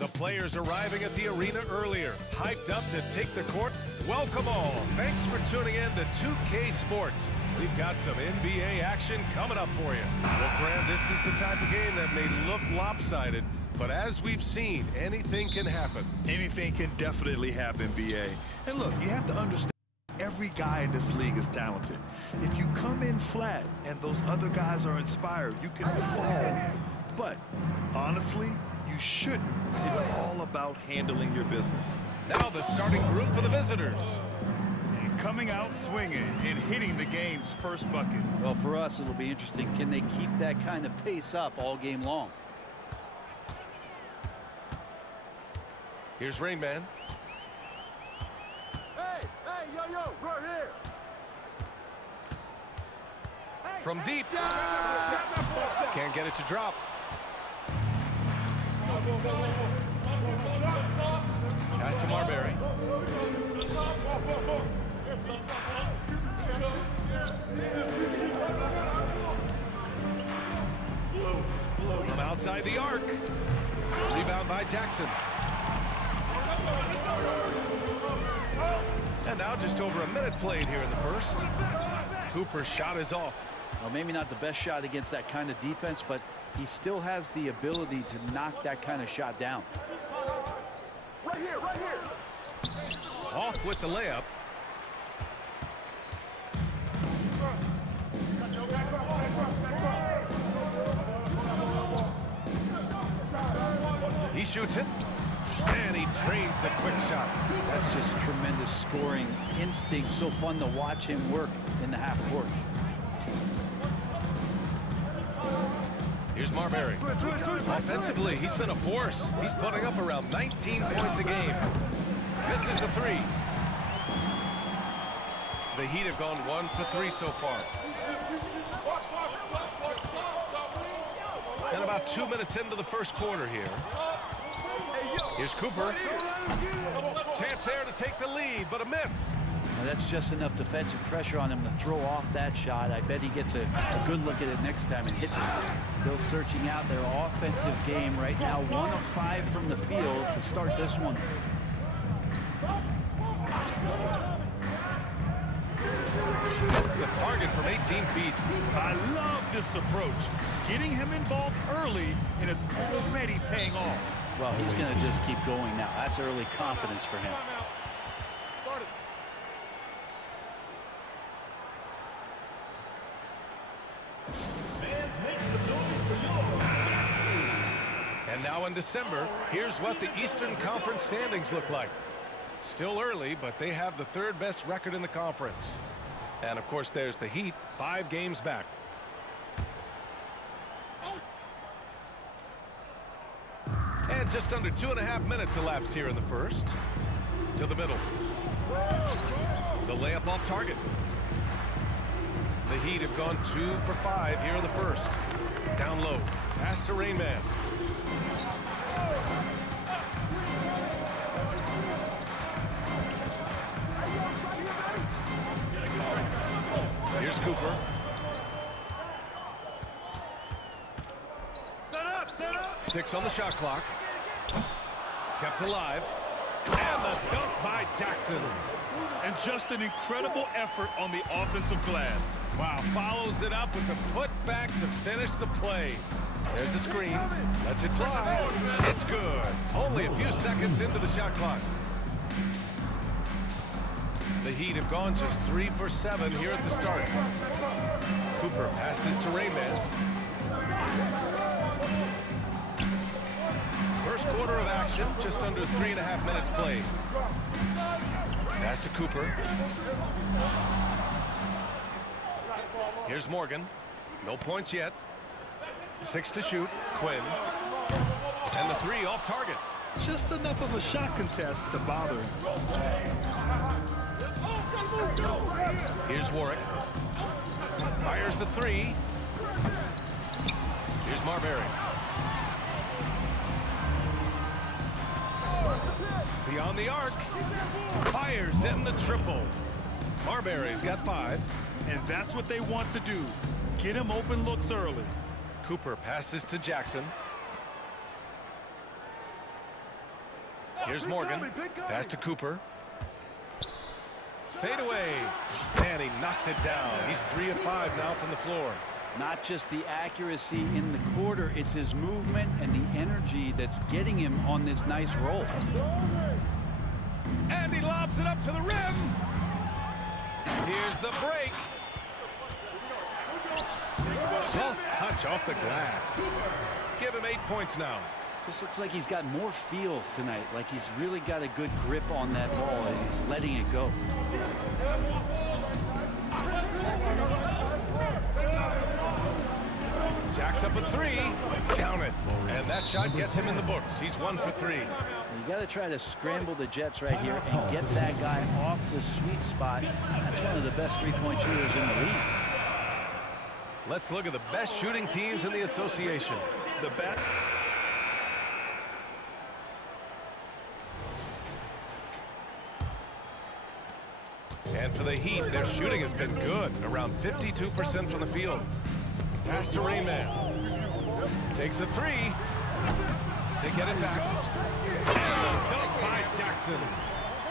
The players arriving at the arena earlier, hyped up to take the court. Welcome all. Thanks for tuning in to 2K Sports. We've got some NBA action coming up for you. Well, Graham, this is the type of game that may look lopsided, but as we've seen, anything can happen. Anything can definitely happen, BA. And look, you have to understand, every guy in this league is talented. If you come in flat and those other guys are inspired, you can fall. But honestly, you shouldn't. It's all about handling your business. Now the starting group for the visitors. And coming out swinging and hitting the game's first bucket. Well, for us, it'll be interesting. Can they keep that kind of pace up all game long? Here's Rain Man. Hey, yo, right here. From deep. Can't get it to drop. Pass to Marbury. From outside the arc. Rebound by Jackson. And now just over a minute played here in the first. Cooper's shot is off. Well, maybe not the best shot against that kind of defense, but he still has the ability to knock that kind of shot down. Right here. Off with the layup. He shoots it. And he drains the quick shot. That's just tremendous scoring instinct. So fun to watch him work in the half court. Here's Marbury. Offensively, he's been a force. He's putting up around 19 points a game. Misses the three. The Heat have gone 1 for 3 so far. And about 2 minutes into the first quarter here. Here's Cooper. Chance there to take the lead, but a miss. Now that's just enough defensive pressure on him to throw off that shot. I bet he gets a good look at it next time and hits it. Still searching out their offensive game right now. 1 of 5 from the field to start this one. That's the target from 18 feet. I love this approach. Getting him involved early, and it's already paying off. Well, he's going to just keep going now. That's early confidence for him. And now in December, here's what the Eastern Conference standings look like. Still early, but they have the 3rd best record in the conference. And of course, there's the Heat, 5 games back. And just under 2.5 minutes elapsed here in the first. To the middle. The layup off target. The Heat have gone 2 for 5 here in the first. Down low. Pass to Rain Man. Here's Cooper. Set up. 6 on the shot clock. Kept alive. And the dunk by Jackson. And just an incredible effort on the offensive glass. Wow, follows it up with the putback to finish the play. There's a screen. Lets it fly. It's good. Only a few seconds into the shot clock. The Heat have gone just 3 for 7 here at the start. Cooper passes to Rain Man. First quarter of action, just under 3.5 minutes played. Pass to Cooper. Here's Morgan. No points yet. 6 to shoot. Quinn. And the 3 off target. Just enough of a shot contest to bother him. Here's Warwick. Fires the 3. Here's Marbury. Beyond the arc. Fires in the triple. Marbury's got 5. And that's what they want to do. Get him open looks early. Cooper passes to Jackson. Here's Morgan. Pass to Cooper. Fade away. And he knocks it down. He's 3 of 5 now from the floor. Not just the accuracy in the quarter, it's his movement and the energy that's getting him on this nice roll. And he lobs it up to the rim. Here's the break. Soft touch off the glass. Give him 8 points now. This looks like he's got more feel tonight, like he's really got a good grip on that ball as he's letting it go. Jacks up a 3. Count it. And that shot gets him in the books. He's 1 for 3. You got to try to scramble the Jets right here and get that guy off the sweet spot. That's one of the best three-point shooters in the league. Let's look at the best shooting teams in the association. The best. And for the Heat, their shooting has been good, around 52% from the field. Pass to Rayman. Takes a 3. They get it back. And a dunk by Jackson.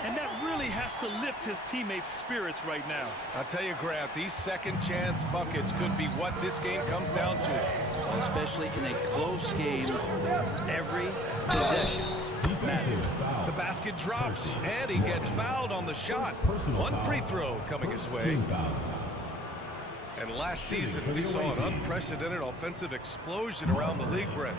And that really has to lift his teammates' spirits right now. I'll tell you, Grant, these second chance buckets could be what this game comes down to. Especially in a close game, every possession matters. The basket drops, and he gets fouled on the shot. One free throw coming his way. And last season, we saw an unprecedented offensive explosion around the league, Brent.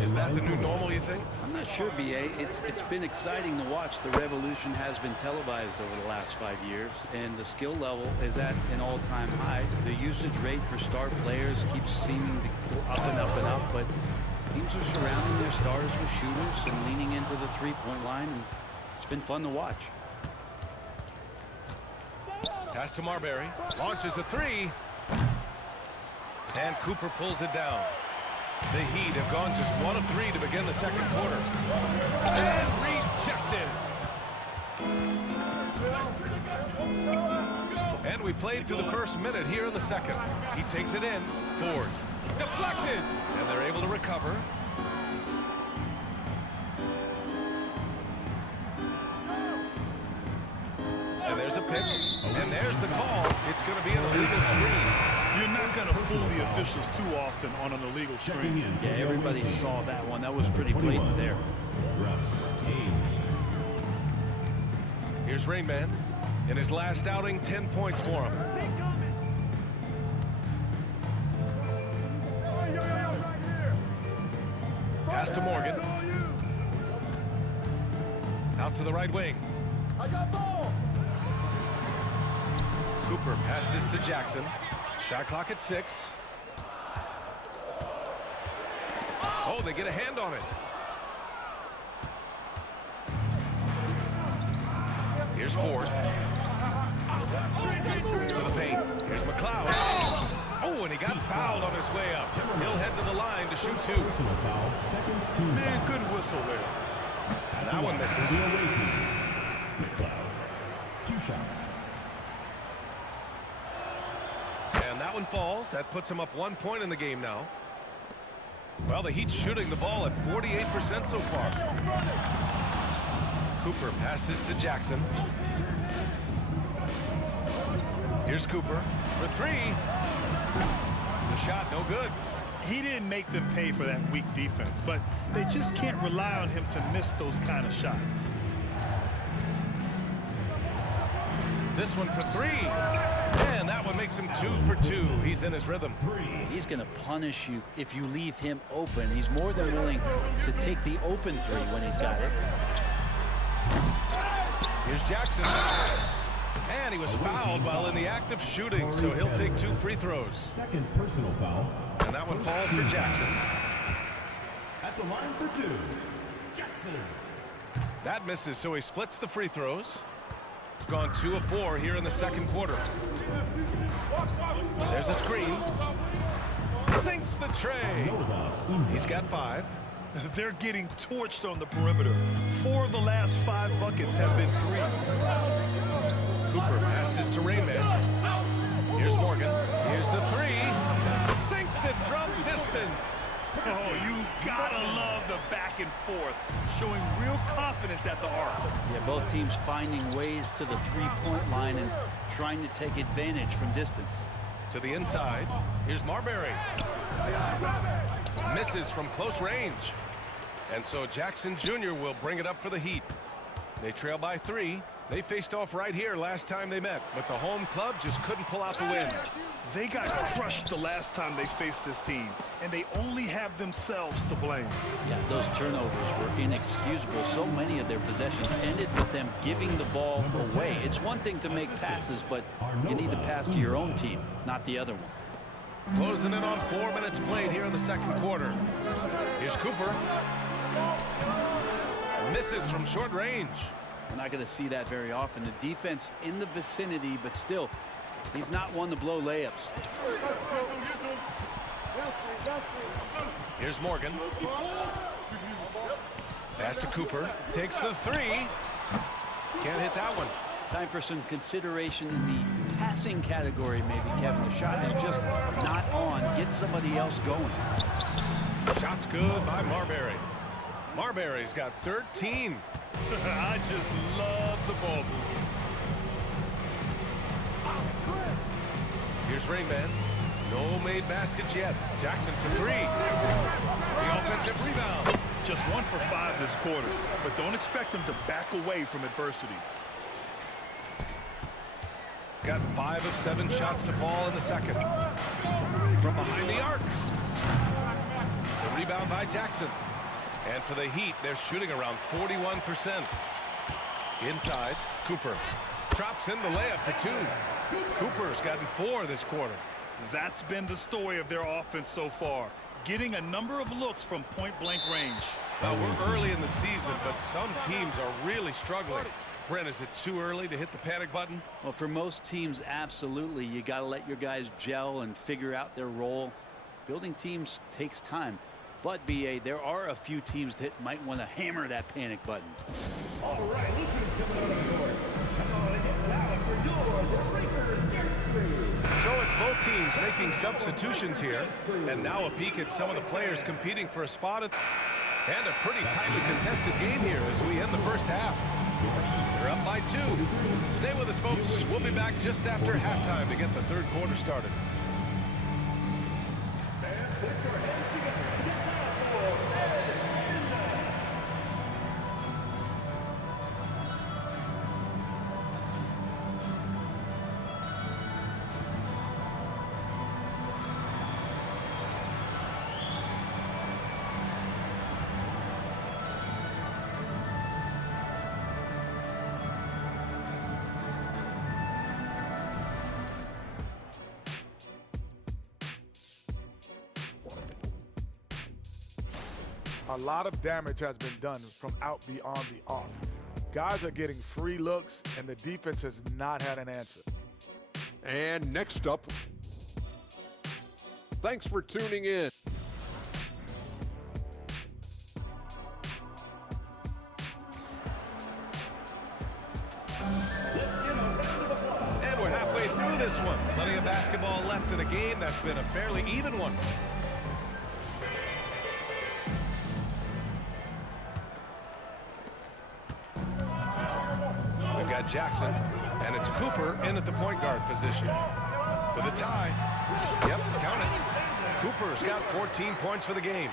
Is that the new normal, you think? I'm not sure, B.A. It's been exciting to watch. The revolution has been televised over the last 5 years, and the skill level is at an all-time high. The usage rate for star players keeps seeming to go up and up and up, but teams are surrounding their stars with shooters and leaning into the three-point line, and it's been fun to watch. Pass to Marbury. Launches a 3. And Cooper pulls it down. The Heat have gone just 1 of 3 to begin the second quarter. And rejected. And we played through the first minute here in the second. He takes it in. Ford. Deflected. And they're able to recover. And there's a pick. And there's the call. It's going to be an illegal screen. You're not going to fool the officials too often on an illegal screen. Yeah, everybody saw that one. That was pretty blatant there. Here's Rainman. In his last outing, 10 points for him. Pass to Morgan. Out to the right wing. I got ball. Cooper passes to Jackson. Shot clock at 6. Oh, they get a hand on it. Here's Ford. To the paint. Here's McLeod. Oh, and he got fouled on his way up. He'll head to the line to shoot 2. Man, good whistle there. And that one misses. McLeod, 2 shots. And that one falls. That puts him up 1 point in the game now. Well, the Heat's shooting the ball at 48% so far. Cooper passes to Jackson. Here's Cooper for 3. The shot no good. He didn't make them pay for that weak defense, but they just can't rely on him to miss those kind of shots. This one for 3. And that one makes him 2 for 2. He's in his rhythm. He's going to punish you if you leave him open. He's more than willing to take the open 3 when he's got it. Here's Jackson. And he was fouled while in the act of shooting, so he'll take 2 free throws. Second personal foul. And that one falls for Jackson. At the line for 2, Jackson. That misses, so he splits the free throws. Gone 2 of 4 here in the second quarter. There's a screen. Sinks the tray. He's got 5. They're getting torched on the perimeter. 4 of the last 5 buckets have been threes. Cooper passes to Rayman. Here's Morgan. Here's the 3. Sinks it from distance. Oh, you gotta love the back and forth, showing real confidence at the arc. Yeah, both teams finding ways to the three-point line and trying to take advantage from distance. To the inside, here's Marbury. Misses from close range. And so Jackson Jr. will bring it up for the Heat. They trail by 3. They faced off right here last time they met, but the home club just couldn't pull out the win. They got crushed the last time they faced this team, and they only have themselves to blame. Yeah, those turnovers were inexcusable. So many of their possessions ended with them giving the ball away. It's one thing to make passes, but you need to pass to your own team, not the other one. Closing in on 4 minutes played here in the second quarter. Here's Cooper. Misses from short range. We're not going to see that very often. The defense in the vicinity, but still, he's not one to blow layups. Here's Morgan. Pass to Cooper. Takes the 3. Can't hit that one. Time for some consideration in the passing category, maybe, Kevin. The shot is just not on. Get somebody else going. Shot's good by Marbury. Marbury's got 13. I just love the ball movement. Here's Rainman. No made baskets yet. Jackson for 3. The offensive rebound. Just 1 for 5 this quarter, but don't expect him to back away from adversity. Got 5 of 7 shots to fall in the second. From behind the arc. The rebound by Jackson. And for the Heat, they're shooting around 41%. Inside, Cooper. Drops in the layup for 2. Cooper's gotten 4 this quarter. That's been the story of their offense so far, getting a number of looks from point-blank range. Well, we're early in the season, but some teams are really struggling. Brent, is it too early to hit the panic button? Well, for most teams, absolutely. You got to let your guys gel and figure out their role. Building teams takes time. But, B.A., there are a few teams that might want to hammer that panic button. All right, look who's coming on the court. Come on and get loud for your Breakers Dance Crew. So it's both teams making substitutions here. And now a peek at some of the players competing for a spot. And a pretty tightly contested game here as we end the first half. They're up by 2. Stay with us, folks. We'll be back just after halftime to get the third quarter started. A lot of damage has been done from out beyond the arc. Guys are getting free looks, and the defense has not had an answer. And next up, thanks for tuning in. And we're halfway through this one. Plenty of basketball left in a game that's been a fairly even one. Jackson, and it's Cooper in at the point guard position for the tie. Yep, count it. Cooper's got 14 points for the game.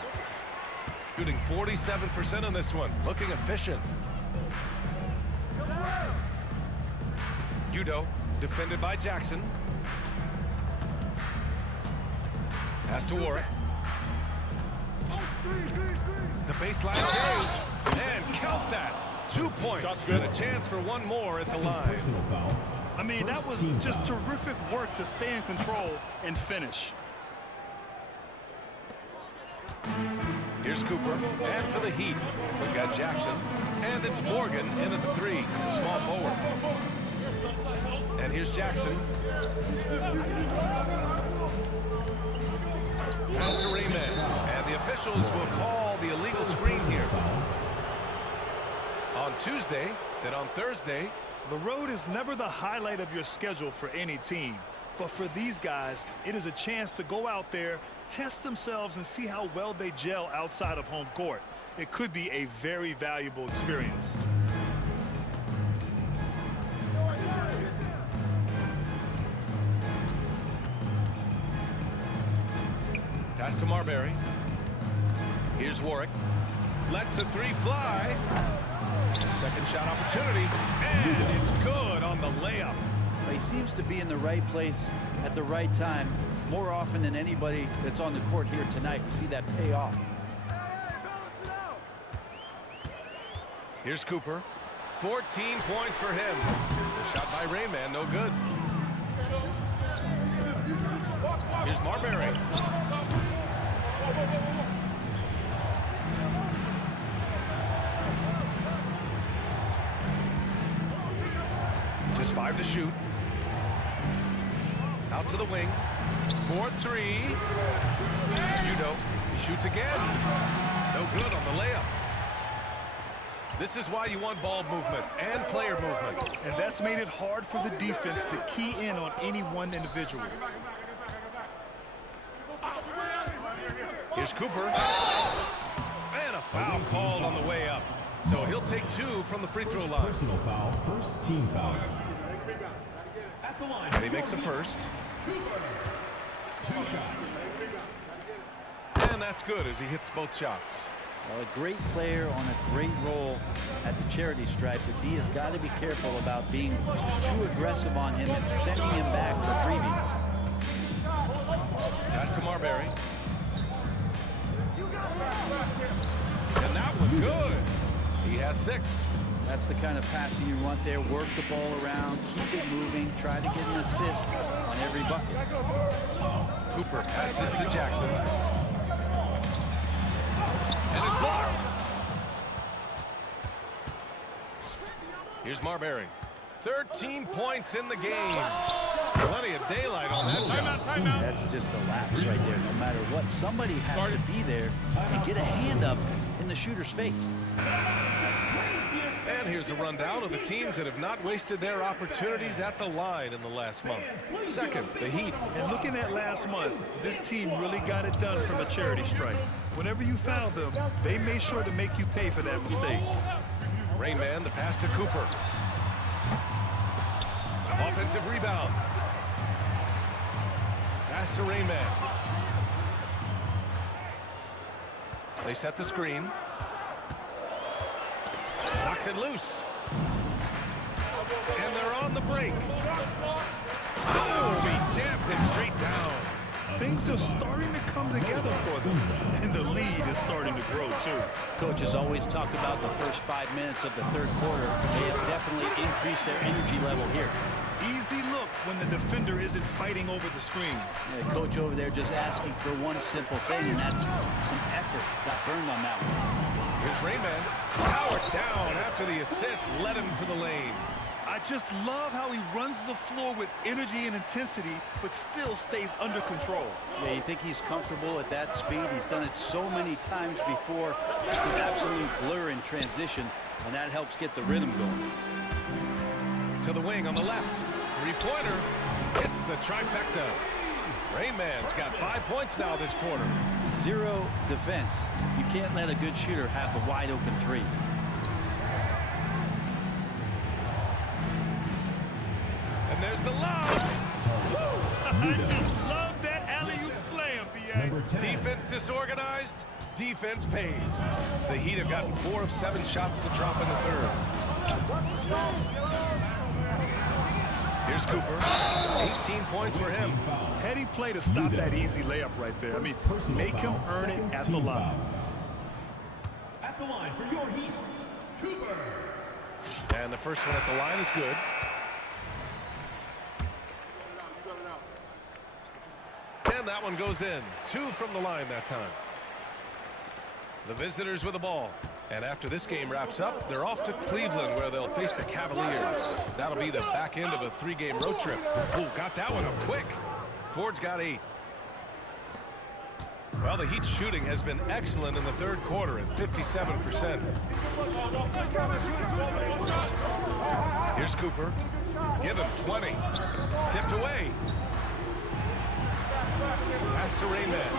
Shooting 47% on this one, looking efficient. Udo, defended by Jackson. Pass to Warwick. The baseline change, and count that. 2 points and a chance for one more at the line. I mean, that was just terrific work to stay in control and finish. Here's Cooper, and for the Heat, we've got Jackson, and it's Morgan in at the 3, the small forward. And here's Jackson. Pass to Raymond, and the officials will call the illegal screen here. On Tuesday, then on Thursday. The road is never the highlight of your schedule for any team. But for these guys, it is a chance to go out there, test themselves, and see how well they gel outside of home court. It could be a very valuable experience. Pass to Marbury. Here's Warwick. Lets the three fly. Second shot opportunity. And it's good on the layup. He seems to be in the right place at the right time more often than anybody that's on the court here tonight. We see that pay off. Here's Cooper. 14 points for him. The shot by Rayman, no good. Here's Marbury. Just 5 to shoot. Out to the wing. 4-3. He shoots again. No good on the layup. This is why you want ball movement and player movement. And that's made it hard for the defense to key in on any one individual. Here's Cooper. And a foul called on the way up. So he'll take 2 from the free throw line. Personal foul, first team foul. At the line. And he makes a first. 2 shots. And that's good as he hits both shots. Well, a great player on a great role at the charity stripe. The D has got to be careful about being too aggressive on him and sending him back for freebies. Pass to Marbury. And that one good. He has 6. That's the kind of passing you want there. Work the ball around, keep it moving, try to get an assist on every bucket. Cooper passes to Jackson. And it's blocked. Here's Marbury. 13 points in the game. Plenty of daylight on that shot. That's just a lapse right there. No matter what, somebody has to be there and get a hand up in the shooter's face. And here's a rundown of the teams that have not wasted their opportunities at the line in the last month. Second, the Heat. And looking at last month, this team really got it done from a charity stripe. Whenever you fouled them, they made sure to make you pay for that mistake. Rayman, the pass to Cooper. Offensive rebound. Pass to Rayman. They set the screen. Knocks it loose. And they're on the break. Oh, he jams it straight down. Things are starting to come together for them, and the lead is starting to grow too. Coaches always talk about the first 5 minutes of the third quarter. They have definitely increased their energy level here. Easy look when the defender isn't fighting over the screen. Yeah, coach over there just asking for one simple thing, and that's some effort. Got burned on that one. Here's Rayman. Powered down after the assist led him to the lane. I just love how he runs the floor with energy and intensity, but still stays under control. Yeah, you think he's comfortable at that speed? He's done it so many times before. It's an absolute blur in transition, and that helps get the rhythm going. To the wing on the left. Three-pointer. Hits the trifecta. Rayman's got 5 points now this quarter. 0 defense. You can't let a good shooter have the wide open 3. And there's the lob. I just love that alley-oop slam, B.A. Defense disorganized. Defense pays. The Heat have gotten 4 of 7 shots to drop in the third. Here's Cooper. 18 points for him. Heady play to stop that easy layup right there. I mean, make him earn it at the line. At the line for your Heat, Cooper. And the first one at the line is good. And that one goes in. 2 from the line that time. The visitors with the ball. And after this game wraps up, they're off to Cleveland, where they'll face the Cavaliers. That'll be the back end of a 3-game road trip. Oh, got that one up quick. Ford's got 8. Well, the Heat's shooting has been excellent in the third quarter at 57%. Here's Cooper. Give him 20. Tipped away. Pass to Rainman.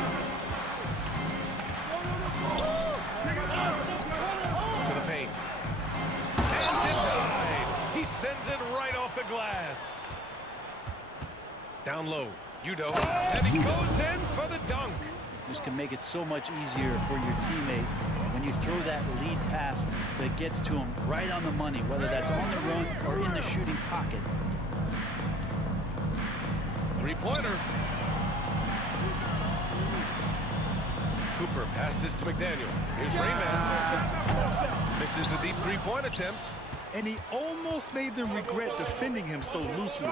To the paint. And denied. He sends it right off the glass. Down low. Udo. And he goes in for the dunk. This can make it so much easier for your teammate when you throw that lead pass that gets to him right on the money, whether that's on the run or in the shooting pocket. Three-pointer. Cooper passes to McDaniel. Here's Rainman. Misses the deep three-point attempt. And he almost made them regret defending him so loosely.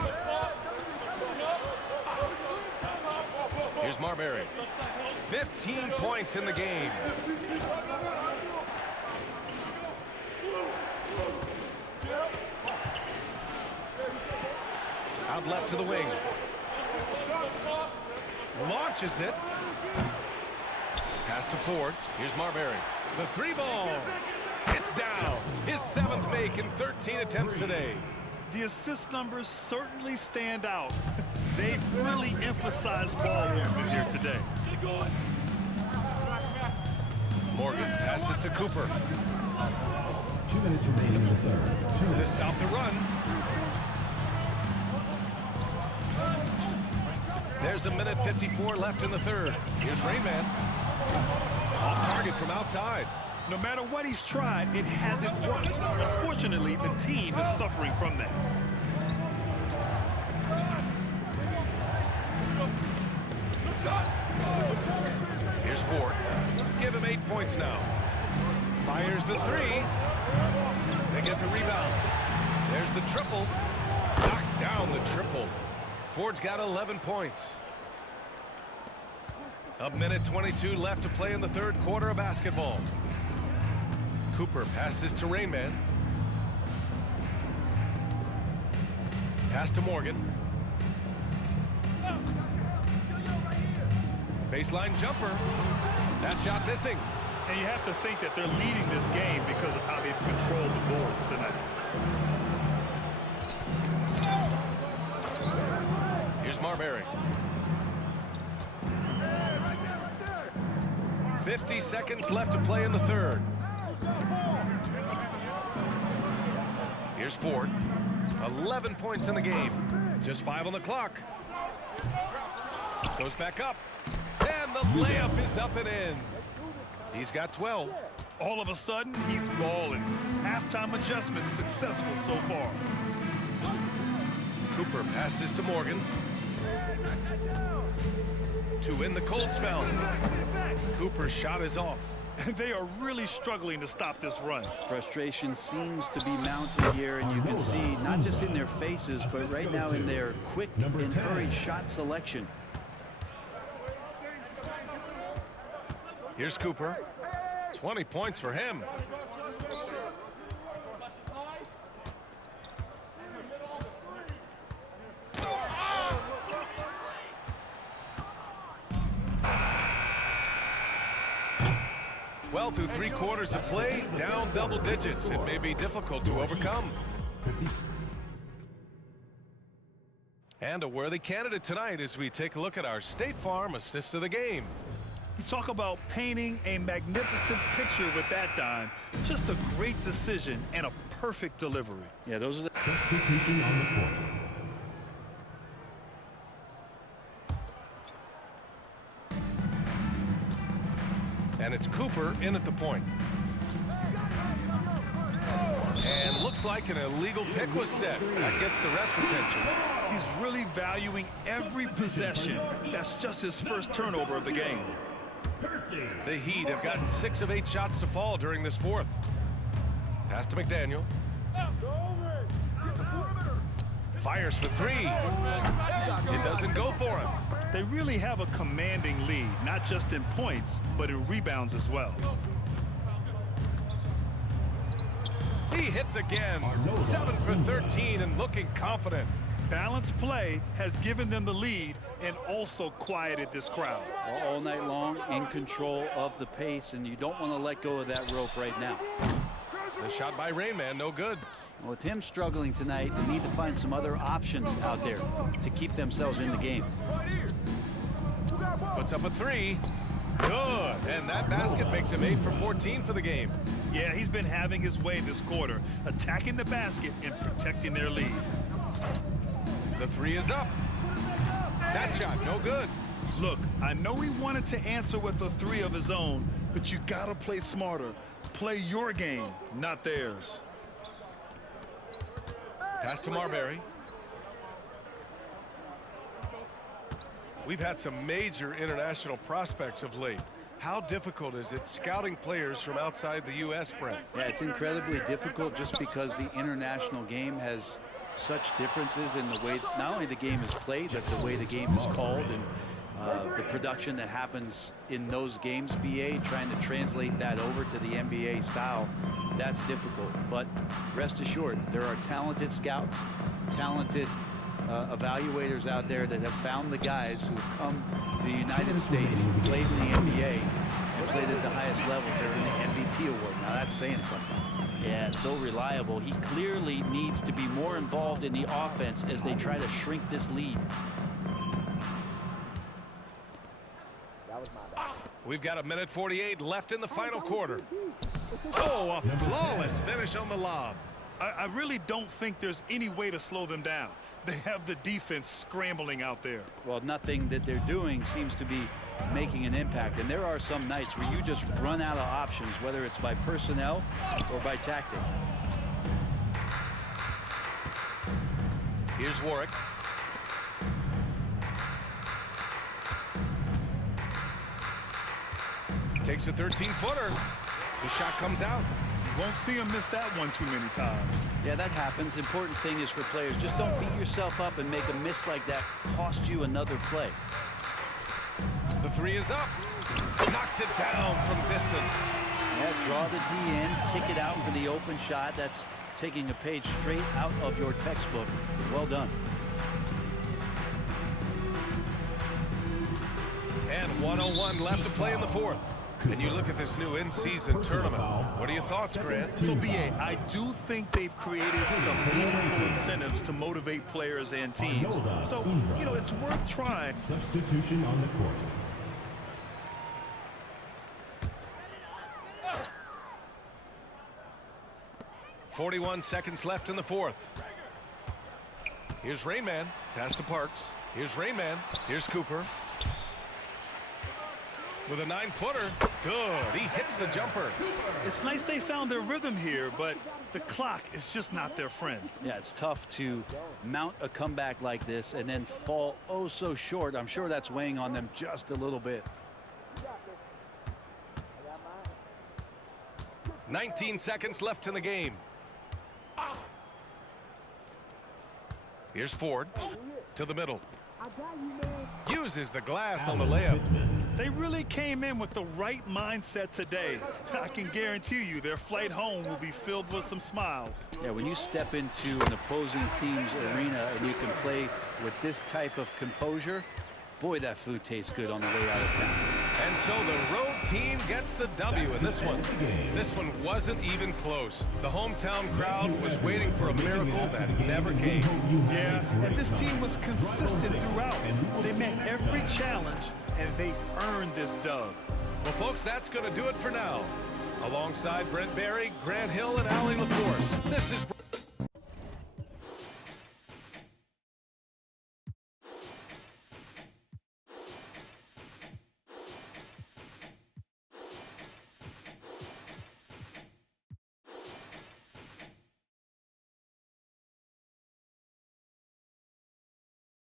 Here's Marbury. 15 points in the game. Out left to the wing. Launches it. Pass to Ford. Here's Marbury. The three ball. It's down. His 7th make in 13 attempts today. The assist numbers certainly stand out. They've really emphasized ball movement here today. Morgan passes to Cooper. 2 minutes remaining in the third. To stop the run. There's 1:54 left in the third. Here's Rainman. Off target from outside. No matter what he's tried, it hasn't worked. Unfortunately, the team is suffering from that. Here's Ford. Give him 8 points now. Fires the three. They get the rebound. There's the triple. Knocks down the triple. Ford's got 11 points. 1:22 left to play in the third quarter of basketball. Cooper passes to Rainman. Pass to Morgan. Baseline jumper. That shot missing. And you have to think that they're leading this game because of how they've controlled the boards tonight. Here's Marbury. 50 seconds left to play in the third. Here's Ford. 11 points in the game. Just 5 on the clock. Goes back up. And the layup is up and in. He's got 12. All of a sudden, he's balling. Halftime adjustments successful so far. Cooper passes to Morgan. To win the cold spell. Cooper's shot is off. They are really struggling to stop this run. Frustration seems to be mounted here, and you can see not just in their faces, but right now in their quick and hurried shot selection. Here's Cooper. 20 points for him. Well, through 3 quarters of play, down double digits. It may be difficult to overcome. And a worthy candidate tonight as we take a look at our State Farm assist of the game. You talk about painting a magnificent picture with that dime. Just a great decision and a perfect delivery. Yeah, those are the Substitution on the court. And it's Cooper in at the point. And looks like an illegal pick was set. That gets the ref's attention. He's really valuing every possession. That's just his first turnover of the game. The Heat have gotten 6 of 8 shots to fall during this fourth. Pass to McDaniel. Fires for 3. It doesn't go for him. They really have a commanding lead, not just in points, but in rebounds as well. He hits again. 7 for 13 and looking confident. Balanced play has given them the lead and also quieted this crowd. all night long, in control of the pace, and you don't want to let go of that rope right now. The shot by Rainman, no good. With him struggling tonight, they need to find some other options out there to keep themselves in the game. Puts up a three. Good. And that basket makes him 8 for 14 for the game. Yeah, he's been having his way this quarter, attacking the basket and protecting their lead. The three is up. That shot, no good. Look, I know he wanted to answer with a three of his own, but you gotta play smarter. Play your game, not theirs. Pass to Marbury. We've had some major international prospects of late. How difficult is it scouting players from outside the U.S., Brent? Yeah, it's incredibly difficult just because the international game has such differences in the way not only the game is played, but the way the game is called and the production that happens in those games, BA, trying to translate that over to the NBA style, that's difficult. But rest assured, there are talented scouts, talented evaluators out there that have found the guys who have come to the United States, played in the NBA, and played at the highest level during the MVP award. Now that's saying something. Yeah, so reliable. He clearly needs to be more involved in the offense as they try to shrink this lead. We've got a minute 48 left in the final quarter. Oh, a flawless finish on the lob. I really don't think there's any way to slow them down. They have the defense scrambling out there. Well, nothing that they're doing seems to be making an impact. And there are some nights where you just run out of options, whether it's by personnel or by tactic. Here's Warwick. Takes a 13-footer. The shot comes out. You won't see him miss that one too many times. Yeah, that happens. Important thing is for players, just don't beat yourself up and make a miss like that cost you another play. The three is up. Knocks it down from distance. Yeah, draw the D in, kick it out for the open shot. That's taking a page straight out of your textbook. Well done. And 1:01 left to play in the fourth. And you look at this new in-season tournament. What are your thoughts, Grant? So, BA, I do think they've created some meaningful incentives to motivate players and teams. So, you know, it's worth trying. Substitution on the court. 41 seconds left in the fourth. Here's Rain Man. Pass to Parks. Here's Rain Man. Here's Cooper. With a 9-footer. Good. He hits the jumper. It's nice they found their rhythm here, but the clock is just not their friend. Yeah, it's tough to mount a comeback like this and then fall oh so short. I'm sure that's weighing on them just a little bit. 19 seconds left in the game. Here's Ford to the middle. Uses the glass on the layup. They really came in with the right mindset today. I can guarantee you their flight home will be filled with some smiles. Yeah, when you step into an opposing team's arena and you can play with this type of composure, boy, that food tastes good on the way out of town. And so the road team gets the W in this one. This one wasn't even close. The hometown crowd was waiting for a miracle that never came. Yeah, and this team was consistent throughout. They met every challenge, and they earned this dub. Well, folks, that's going to do it for now. Alongside Brent Barry, Grant Hill, and Allie LaForce, this is...